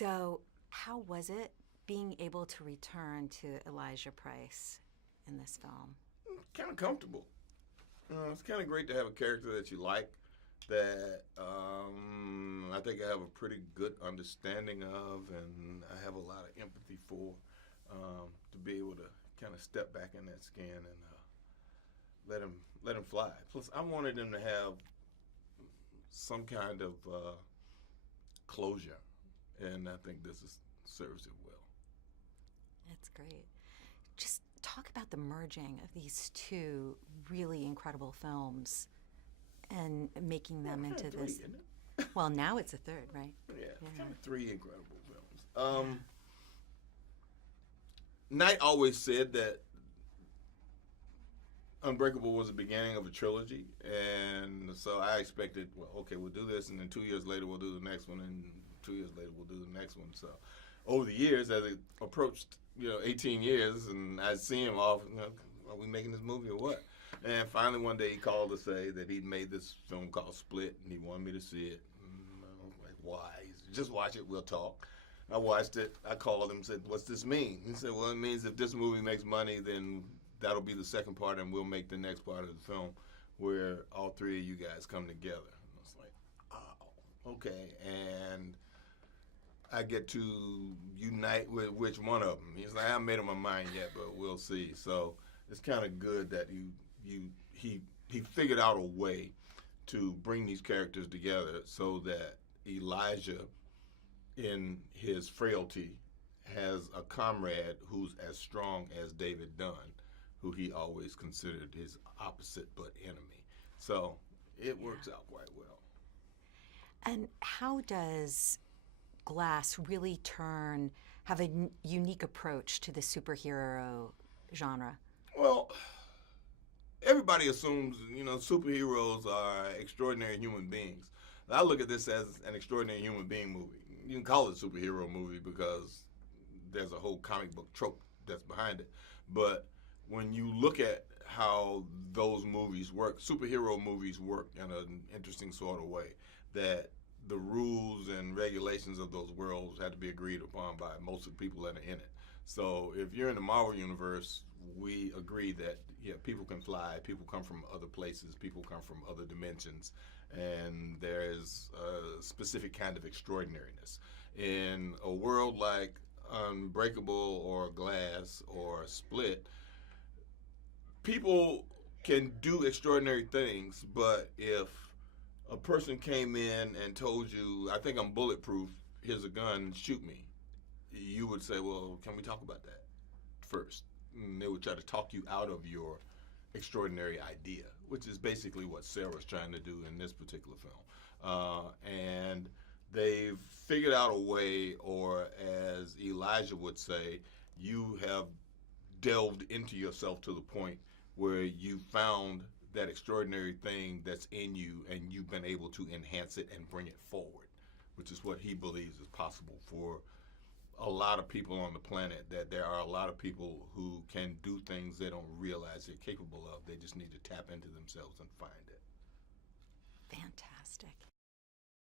So how was it being able to return to Elijah Price in this film? Kind of comfortable. It's kind of great to have a character that you like, that I think I have a pretty good understanding of, and I have a lot of empathy for, to be able to kind of step back in that skin and let him fly. Plus, I wanted him to have some kind of closure, and I think serves it well. That's great. Just talk about the merging of these two really incredible films and making them into three, this. Isn't it? Well, now it's a third, right? Yeah, kind of three incredible films. Knight always said that Unbreakable was the beginning of a trilogy, and so I expected, well, okay, we'll do this, and then 2 years later we'll do the next one, and 2 years later we'll do the next one. So over the years, as it approached, 18 years, and I'd see him off, are we making this movie or what? And finally one day he called to say that he'd made this film called Split, and he wanted me to see it. And I was like, why? He said, just watch it, we'll talk. I watched it. I called him and said, what's this mean? He said, well, it means if this movie makes money, then that'll be the second part, and we'll make the next part of the film where all three of you guys come together. And I was like, oh, okay. And I get to unite with which one of them. He's like, I haven't made up my mind yet, but we'll see. So it's kind of good that he figured out a way to bring these characters together so that Elijah, in his frailty, has a comrade who's as strong as David Dunn, who he always considered his opposite but enemy. So it works out quite well. And how does Glass really have a unique approach to the superhero genre? Well, everybody assumes, superheroes are extraordinary human beings. I look at this as an extraordinary human being movie. You can call it a superhero movie because there's a whole comic book trope that's behind it. But when you look at how those movies work, superhero movies work in an interesting sort of way, that the rules and regulations of those worlds have to be agreed upon by most of the people that are in it. So if you're in the Marvel universe, we agree that, people can fly, people come from other places, people come from other dimensions, and there's a specific kind of extraordinariness. In a world like Unbreakable or Glass or Split, people can do extraordinary things, but if a person came in and told you, I think I'm bulletproof, here's a gun, shoot me, you would say, well, can we talk about that first? And they would try to talk you out of your extraordinary idea, which is basically what Sarah's trying to do in this particular film. And they've figured out a way, or as Elijah would say, you have delved into yourself to the point where you found that extraordinary thing that's in you, and you've been able to enhance it and bring it forward, which is what he believes is possible for a lot of people on the planet, that there are a lot of people who can do things they don't realize they're capable of. They just need to tap into themselves and find it. Fantastic.